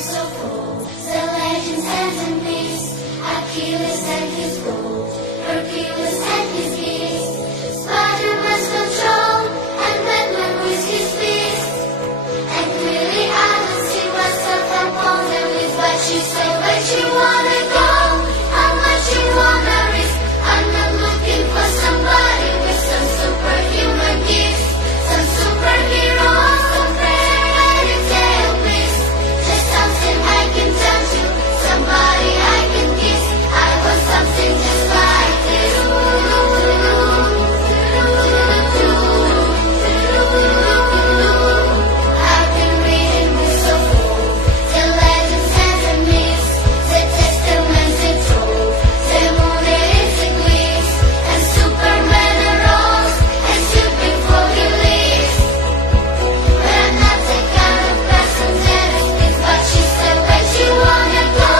so bold. The legends and myths, Achilles and his gold, Hercules and his beast, Spider-Man's control, and Batman with his fist. And clearly I don't see myself upon them with what you say, where you wanna go, how much you wanna risk. I'm not looking for somebody with some superhuman gifts, some superhero, some fairy tale bliss. Just something I can turn to, somebody I can kiss. I want something just like this. I've been reading books of old, the legends and the myths, the testaments they told, the moon it is eclipse, and Superman arose, and stooping for he lives. But I'm not the kind of person that is what she said, where you wanna go,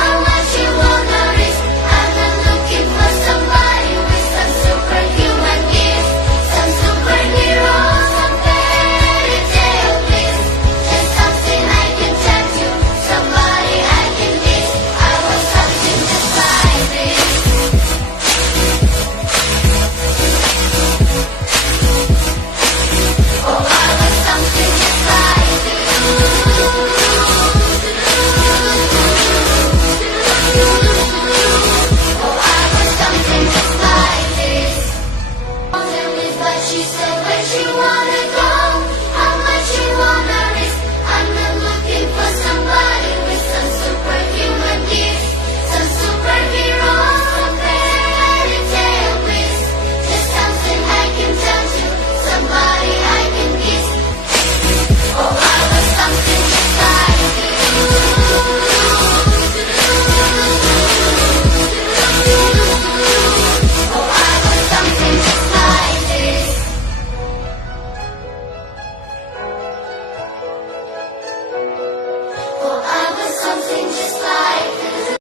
how much you wanna risk. I'm not looking for somebody with some superhuman gifts, some superhero, some fairy tale bliss. Just something I can turn to, somebody I can kiss. I want something just like this. Oh, I want something just like this. Oh, I want something just like this. Tell me what she said, where you wanna go, how much you wanna risk. I'm not looking for somebody with some superhuman gifts, some superhero, some fairy tale bliss. Just something I can turn to, somebody I can kiss. Oh, I want something just like this. Oh, I want something just like this. Oh, I want something just